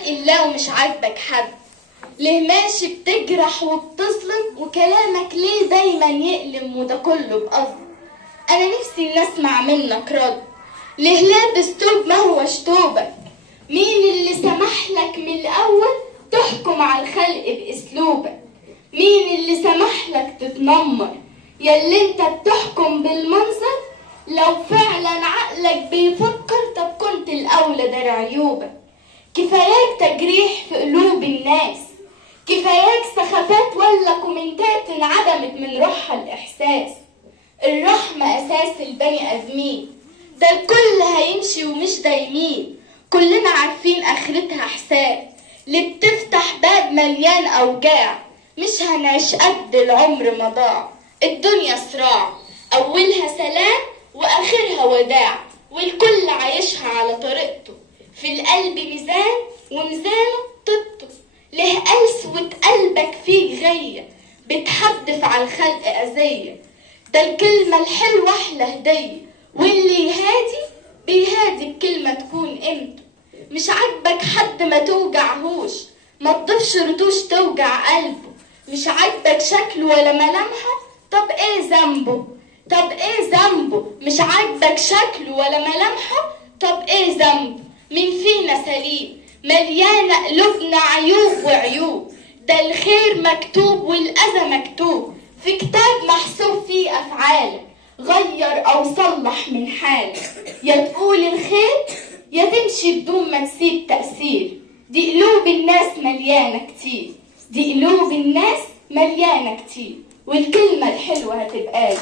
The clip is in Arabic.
خلق الله ومش عاجبك حد؟ ليه ماشي بتجرح وبتظلم وكلامك ليه دايما يألم وده كله بقصد؟ انا نفسي إن اسمع منك رد. ليه لابس توب ما هوش توبك؟ مين اللي سمح لك من الاول تحكم على الخلق باسلوبك؟ مين اللي سمح لك تتنمر ياللي انت بتحكم بالمنظر؟ لو فعلا عقلك بيفكر طب كنت الاولى دار عيوبك. كفاياك تجريح في قلوب الناس، كفاياك سخافات ولا كومنتات انعدمت من روحها الاحساس. الرحمة اساس البني ادمين، ده الكل هيمشي ومش دايمين، كلنا عارفين اخرتها حساب. اللي بتفتح باب مليان اوجاع، مش هنعيش قد العمر ما ضاع. الدنيا صراع، اولها سلام واخرها وداع، والكل عايشها على طريقته. في القلب ميزان وميزانه طبطه، ليه قسوة قلبك فيه غية بتحدف على الخلق أذية. ده الكلمة الحلوة أحلى هدية، واللي يهادي بيهادي بكلمة تكون قيمته. مش عاجبك حد ما توجعهوش، ما تضيفش رتوش توجع قلبه. مش عاجبك شكله ولا ملامحه، طب ايه ذنبه؟ طب ايه ذنبه؟ مش عاجبك شكله ولا ملامحه، طب ايه ذنبه؟ مين فينا سليم؟ مليانة قلوبنا عيوب وعيوب، ده الخير مكتوب والأذى مكتوب في كتاب محسوب فيه أفعالك. غير أو صلح من حالك، يا تقول الخير يا تمشي بدون ما تسيب تأثير. دي قلوب الناس مليانة كتير، دي قلوب الناس مليانة كتير، والكلمة الحلوة هتبقى لي.